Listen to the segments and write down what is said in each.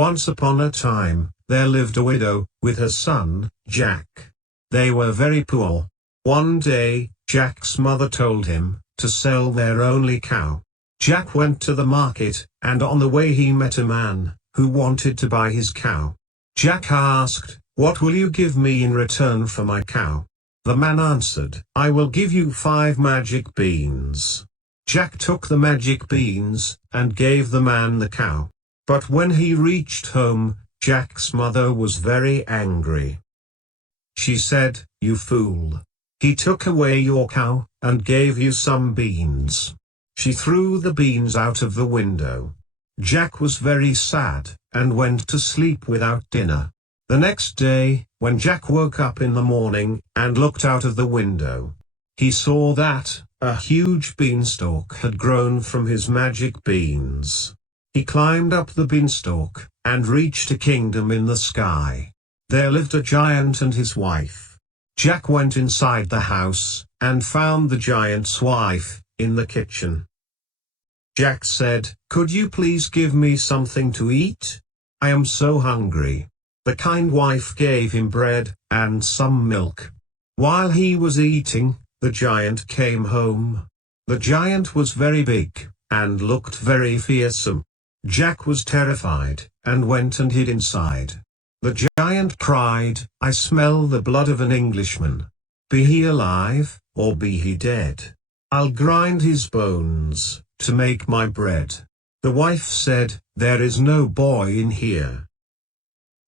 Once upon a time, there lived a widow, with her son, Jack. They were very poor. One day, Jack's mother told him to sell their only cow. Jack went to the market, and on the way he met a man who wanted to buy his cow. Jack asked, "What will you give me in return for my cow?" The man answered, "I will give you 5 magic beans." Jack took the magic beans, and gave the man the cow. But when he reached home, Jack's mother was very angry. She said, "You fool! He took away your cow, and gave you some beans." She threw the beans out of the window. Jack was very sad, and went to sleep without dinner. The next day, when Jack woke up in the morning, and looked out of the window, he saw that a huge beanstalk had grown from his magic beans. He climbed up the beanstalk, and reached a kingdom in the sky. There lived a giant and his wife. Jack went inside the house, and found the giant's wife in the kitchen. Jack said, "Could you please give me something to eat? I am so hungry." The kind wife gave him bread, and some milk. While he was eating, the giant came home. The giant was very big, and looked very fearsome. Jack was terrified, and went and hid inside. The giant cried, "I smell the blood of an Englishman. Be he alive, or be he dead, I'll grind his bones to make my bread." The wife said, "There is no boy in here."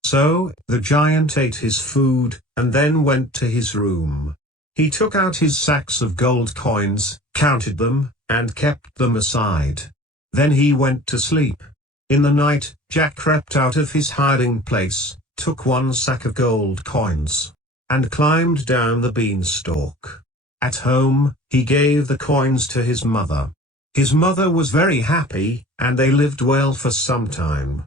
So, the giant ate his food, and then went to his room. He took out his sacks of gold coins, counted them, and kept them aside. Then he went to sleep. In the night, Jack crept out of his hiding place, took 1 sack of gold coins, and climbed down the beanstalk. At home, he gave the coins to his mother. His mother was very happy, and they lived well for some time.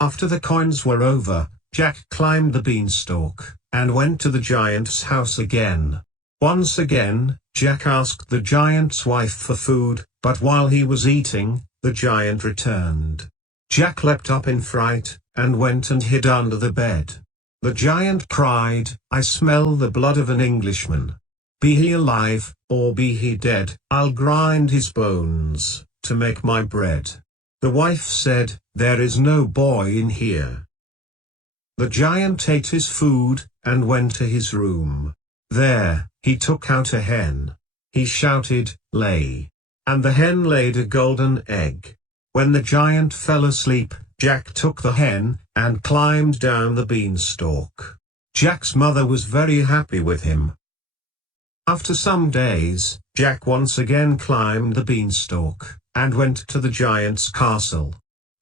After the coins were over, Jack climbed the beanstalk, and went to the giant's house again. Once again, Jack asked the giant's wife for food, but while he was eating, the giant returned. Jack leapt up in fright, and went and hid under the bed. The giant cried, "I smell the blood of an Englishman. Be he alive, or be he dead, I'll grind his bones to make my bread." The wife said, "There is no boy in here." The giant ate his food, and went to his room. There, he took out a hen. He shouted, "Lay!" And the hen laid a golden egg. When the giant fell asleep, Jack took the hen, and climbed down the beanstalk. Jack's mother was very happy with him. After some days, Jack once again climbed the beanstalk, and went to the giant's castle.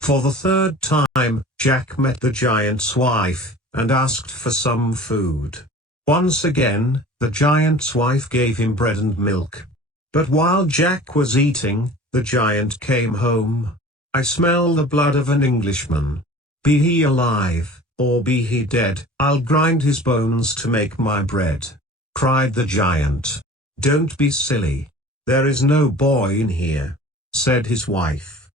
For the 3rd time, Jack met the giant's wife, and asked for some food. Once again, the giant's wife gave him bread and milk. But while Jack was eating, the giant came home. "I smell the blood of an Englishman. Be he alive, or be he dead, I'll grind his bones to make my bread," cried the giant. "Don't be silly. There is no boy in here," said his wife.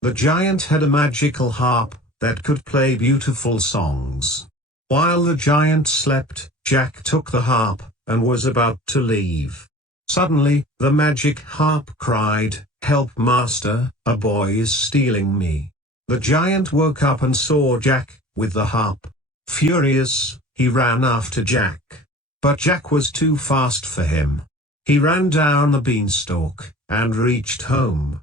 The giant had a magical harp that could play beautiful songs. While the giant slept, Jack took the harp, and was about to leave. Suddenly, the magic harp cried, "Help, master, a boy is stealing me." The giant woke up and saw Jack with the harp. Furious, he ran after Jack. But Jack was too fast for him. He ran down the beanstalk, and reached home.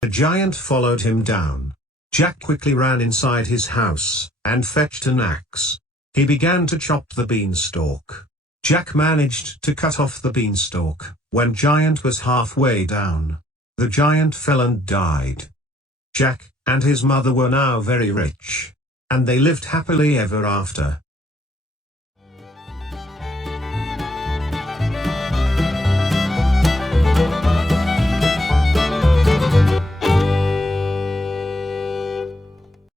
The giant followed him down. Jack quickly ran inside his house, and fetched an axe. He began to chop the beanstalk. Jack managed to cut off the beanstalk, when Giant was halfway down. The giant fell and died. Jack and his mother were now very rich, and they lived happily ever after.